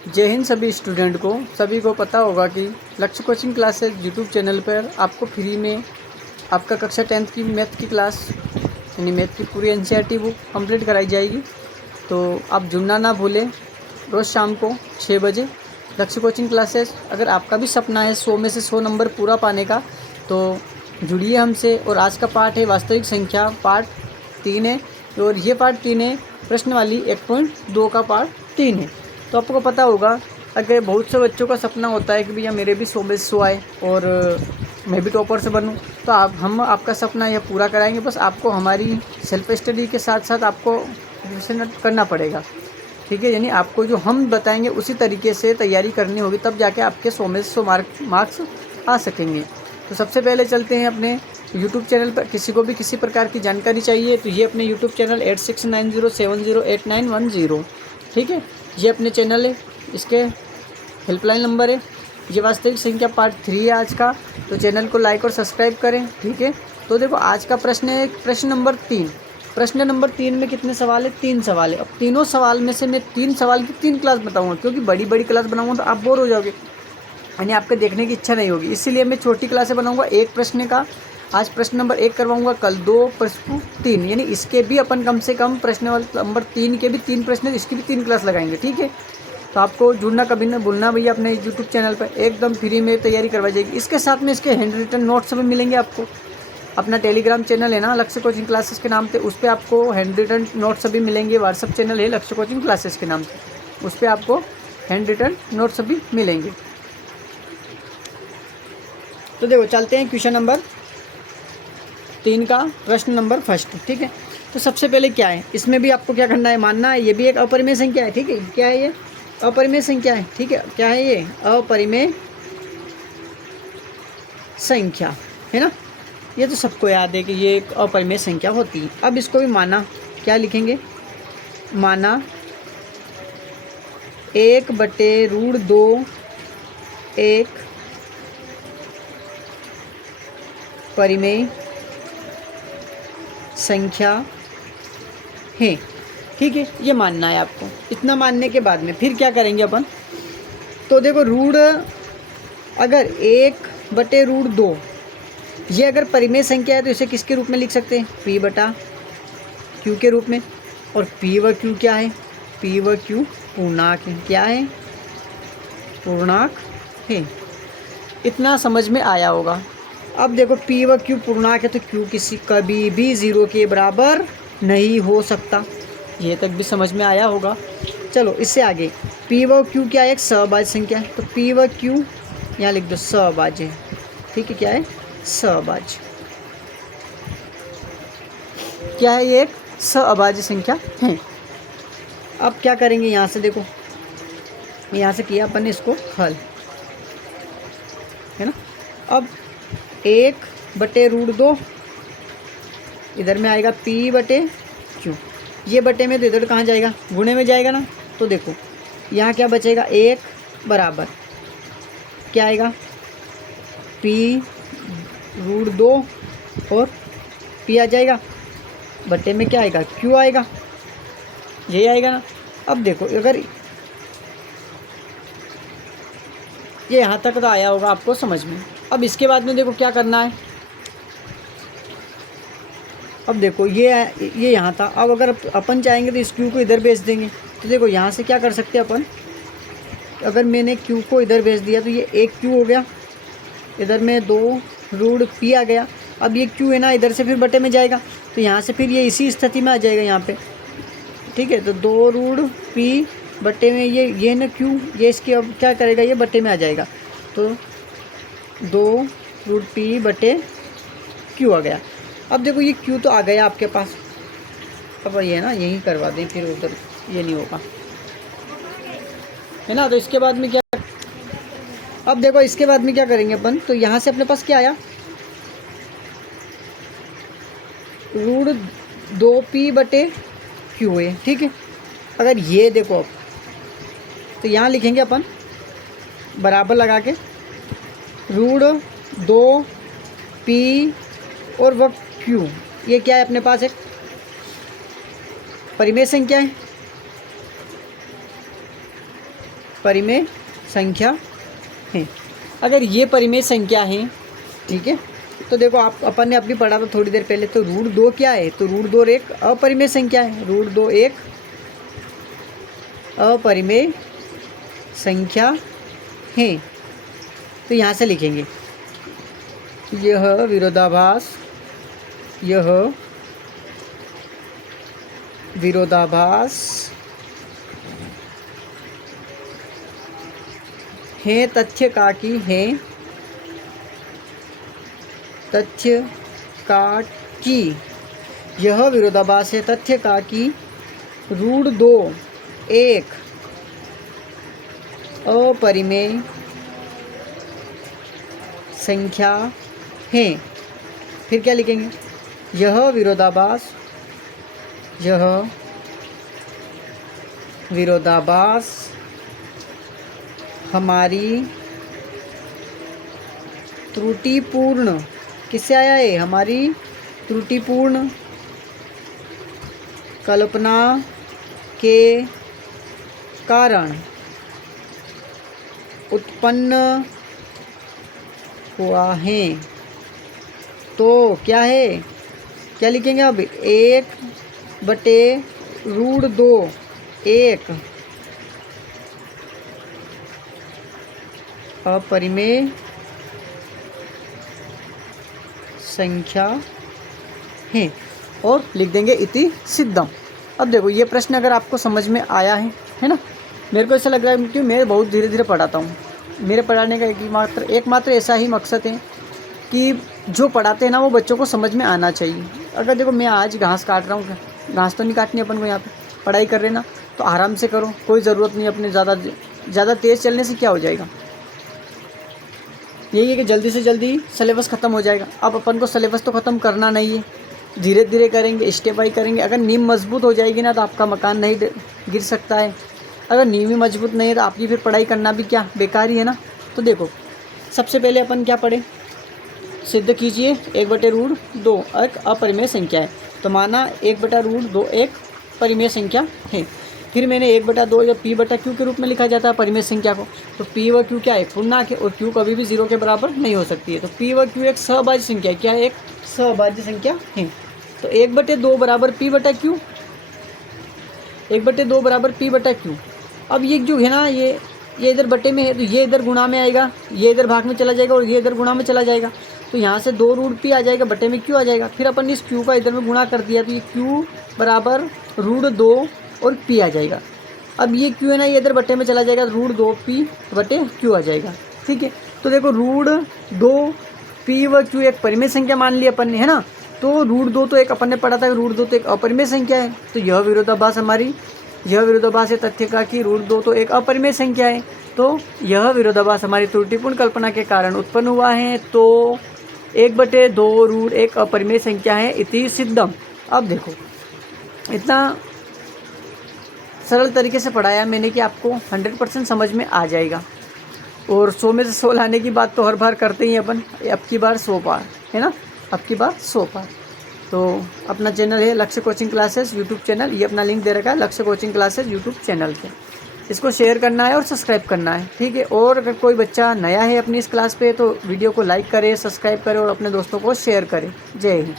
जय हिंद सभी स्टूडेंट को। सभी को पता होगा कि लक्ष्य कोचिंग क्लासेस यूट्यूब चैनल पर आपको फ्री में आपका कक्षा 10th की मैथ की क्लास यानी मैथ की पूरी एनसीईआरटी बुक कंप्लीट कराई जाएगी। तो आप जुड़ना ना भूलें। रोज़ शाम को 6 बजे लक्ष्य कोचिंग क्लासेस। अगर आपका भी सपना है 100 में से 100 नंबर पूरा पाने का तो जुड़िए हमसे। और आज का पाठ है वास्तविक संख्या, पार्ट 3 है। और ये पार्ट 3 है प्रश्न वाली 1.2 का पार्ट 3 है। तो आपको पता होगा, अगर बहुत से बच्चों का सपना होता है कि भैया मेरे भी 100 में से 100 आए और मैं भी टॉपर से बनूं, तो हम आपका सपना यह पूरा कराएंगे। बस आपको हमारी सेल्फ स्टडी के साथ साथ आपको रिविजन करना पड़ेगा, ठीक है। यानी आपको जो हम बताएंगे उसी तरीके से तैयारी करनी होगी, तब जाके आपके 100 में से 100 मार्क्स आ सकेंगे। तो सबसे पहले चलते हैं अपने यूट्यूब चैनल पर। किसी को भी किसी प्रकार की जानकारी चाहिए तो ये अपने यूट्यूब चैनल 8690708910, ठीक है, ये अपने चैनल है। इसके हेल्पलाइन नंबर है। ये वास्तविक संख्या पार्ट 3 है आज का। तो चैनल को लाइक और सब्सक्राइब करें, ठीक है। तो देखो आज का प्रश्न है प्रश्न नंबर 3। प्रश्न नंबर 3 में कितने सवाल है? 3 सवाल है। अब तीनों सवाल में से मैं 3 सवाल की 3 क्लास बताऊंगा, क्योंकि बड़ी बड़ी क्लास बनाऊंगा तो आप बोर हो जाओगे, यानी आपके देखने की इच्छा नहीं होगी। इसीलिए मैं छोटी क्लासें बनाऊंगा। एक प्रश्न का आज प्रश्न नंबर 1 करवाऊंगा, कल 2, प्रश्न 3, यानी इसके भी अपन कम से कम प्रश्न नंबर 3 के भी 3 प्रश्न, इसकी भी 3 क्लास लगाएंगे, ठीक है। तो आपको जुड़ना कभी ना भूलना भैया। अपने यूट्यूब चैनल पर एकदम फ्री में तैयारी करवाई जाएगी। इसके साथ में इसके हैंड रिटन नोट्स भी मिलेंगे आपको। अपना टेलीग्राम चैनल है ना लक्ष्य कोचिंग क्लासेस के नाम से, उस पर आपको हैंड रिटन नोट्स भी मिलेंगे। व्हाट्सअप चैनल है लक्ष्य कोचिंग क्लासेस के नाम से, उस पर आपको हैंड रिटन नोट्स भी मिलेंगे। तो देखो चलते हैं क्वेश्चन नंबर 3 का प्रश्न नंबर फर्स्ट, ठीक है। तो सबसे पहले क्या है, इसमें भी आपको क्या करना है, मानना है ये भी एक अपरिमेय संख्या है, ठीक है। क्या है ये? अपरिमेय संख्या है, ठीक है। क्या है ये? अपरिमेय संख्या है ना। ये तो सबको याद है कि ये एक अपरिमेय संख्या होती है। अब इसको भी माना, क्या लिखेंगे, माना 1/√2 एक परिमेय संख्या है, ठीक है। ये मानना है आपको। इतना मानने के बाद में फिर क्या करेंगे अपन, तो देखो रूट, अगर 1/√2 ये अगर परिमेय संख्या है तो इसे किसके रूप में लिख सकते हैं? P/Q के रूप में। और P व Q क्या है? P व Q पूर्णांक है। क्या है? पूर्णांक है। इतना समझ में आया होगा। अब देखो P व Q पूर्णांक है तो Q कभी भी 0 के बराबर नहीं हो सकता। ये तक भी समझ में आया होगा। चलो इससे आगे, P व Q क्या है? एक सहभाज्य संख्या है। तो P व Q यहाँ लिख दो, सहभाज्य है, ठीक है। क्या है? सहभाज्य। क्या है? ये एक सहभाज्य संख्या है। अब क्या करेंगे, यहाँ से देखो, यहाँ से किया अपन ने इसको हल, है ना। अब 1/√2 इधर में आएगा P/Q। ये बटे में तो इधर कहाँ जाएगा? गुणे में जाएगा ना। तो देखो यहाँ क्या बचेगा? 1 बराबर क्या आएगा? P√2 और P आ जाएगा, बटे में क्या आएगा? Q आएगा। यही आएगा ना। अब देखो अगर ये यहाँ तक तो आया होगा आपको समझ में। अब इसके बाद में देखो क्या करना है। अब देखो ये यहाँ था। अब अगर अपन चाहेंगे तो इस Q को इधर भेज देंगे। तो देखो यहाँ से क्या कर सकते हैं अपन, अगर मैंने Q को इधर भेज दिया तो ये 1 Q हो गया, इधर में 2√P आ गया। अब ये Q है ना, इधर से फिर बटे में जाएगा तो यहाँ से फिर ये इसी स्थिति में आ जाएगा यहाँ पे, ठीक है। तो 2√P बटे में ये ना Q, ये इसकी अब क्या करेगा, ये बटे में आ जाएगा। तो 2√P बटे Q आ गया। अब देखो ये Q तो आ गया आपके पास। अब ये ना यही करवा दें, फिर उधर ये नहीं होगा, है ना। तो इसके बाद में क्या, अब देखो इसके बाद में क्या करेंगे अपन, तो यहाँ से अपने पास क्या आया, √2P बटे Q है, ठीक है। अगर ये देखो अब तो यहाँ लिखेंगे अपन बराबर लगा के √2P और वह Q, ये क्या है अपने पास? एक परिमेय संख्या है, परिमेय संख्या है। अगर ये परिमेय संख्या है, ठीक है, तो देखो आप अपन ने अभी पढ़ा था थोड़ी देर पहले, तो √2 क्या है, तो √2 एक अपरिमेय संख्या है, √2 एक अपरिमेय संख्या है। तो यहाँ से लिखेंगे यह विरोधाभास, यह विरोधाभास है तथ्य का की है, तथ्य का की, यह विरोधाभास है तथ्य का की √2 एक अपरिमेय संख्या है। फिर क्या लिखेंगे, यह विरोधाभास, यह विरोधाभास हमारी त्रुटिपूर्ण, किससे आया है, हमारी त्रुटिपूर्ण कल्पना के कारण उत्पन्न हुआ है। तो क्या है, क्या लिखेंगे अब, 1/√2 एक अपरिमेय संख्या है, और लिख देंगे इति सिद्धम। अब देखो ये प्रश्न अगर आपको समझ में आया है ना, मेरे को ऐसा लग रहा है कि मैं बहुत धीरे धीरे पढ़ाता हूँ। मेरे पढ़ाने का एकमात्र ऐसा ही मकसद है कि जो पढ़ाते हैं ना वो बच्चों को समझ में आना चाहिए। अगर देखो मैं आज घास काट रहा हूँ, घास तो नहीं काटनी अपन को, यहाँ पे पढ़ाई कर रहे ना, तो आराम से करो, कोई ज़रूरत नहीं अपने ज़्यादा तेज़ चलने से क्या हो जाएगा, यही है कि जल्दी से जल्दी सिलेबस ख़त्म हो जाएगा। अब अपन को सिलेबस तो ख़त्म करना नहीं है, धीरे धीरे करेंगे, स्टेप बाई करेंगे। अगर नींव मजबूत हो जाएगी ना तो आपका मकान नहीं गिर सकता है। अगर नींव ही मजबूत नहीं है तो आपकी फिर पढ़ाई करना भी क्या बेकार ही है ना। तो देखो सबसे पहले अपन क्या पढ़े, सिद्ध कीजिए 1/√2 एक अपरिमेय संख्या है। तो माना 1/√2 एक परिमेय संख्या है। फिर मैंने 1/2 या p/q के रूप में लिखा जाता है परिमेय संख्या को। तो p व q क्या है, पूर्णांक है, और q कभी भी 0 के बराबर नहीं हो सकती है। तो p व q एक सहभाज्य संख्या है, क्या है, एक सहभाज्य संख्या है। तो 1/2 बराबर p/q, 1/2 बराबर p/q। अब ये जो है ना, ये इधर बटे में है तो ये इधर गुणा में आएगा, ये इधर भाग में चला जाएगा और ये इधर गुणा में चला जाएगा। तो यहाँ से 2√p आ जाएगा, बटे में q आ जाएगा। फिर अपन ने इस q का इधर में गुणा कर दिया तो ये q बराबर √2 और p आ जाएगा। अब ये q है ना, ये इधर बटे में चला जाएगा, √2p/q आ जाएगा। ठीक है, तो देखो √2p व q एक परिमेय संख्या मान ली अपन ने, है ना। तो √2 तो एक अपन ने पढ़ा था, √2 तो एक अपरिमेय संख्या है। तो यह विरोधाभास हमारी, यह विरोधाभास है तथ्य का कि √2 तो एक अपरिमेय संख्या है। तो यह विरोधाभास हमारी त्रुटिपूर्ण कल्पना के कारण उत्पन्न हुआ है। तो 1/2 एक अपरिमेय संख्या है, इति सिद्धम। अब देखो इतना सरल तरीके से पढ़ाया मैंने कि आपको 100% समझ में आ जाएगा। और 100 में से 100 लाने की बात तो हर बार करते ही अपन, अब की बार 100 पार, है ना, अब की बार 100 पार। तो अपना चैनल है लक्ष्य कोचिंग क्लासेस यूट्यूब चैनल, ये अपना लिंक दे रखा है लक्ष्य कोचिंग क्लासेस यूट्यूब चैनल पे। इसको शेयर करना है और सब्सक्राइब करना है, ठीक है। और अगर कोई बच्चा नया है अपनी इस क्लास पे तो वीडियो को लाइक करे, सब्सक्राइब करे और अपने दोस्तों को शेयर करे। जय हिंद।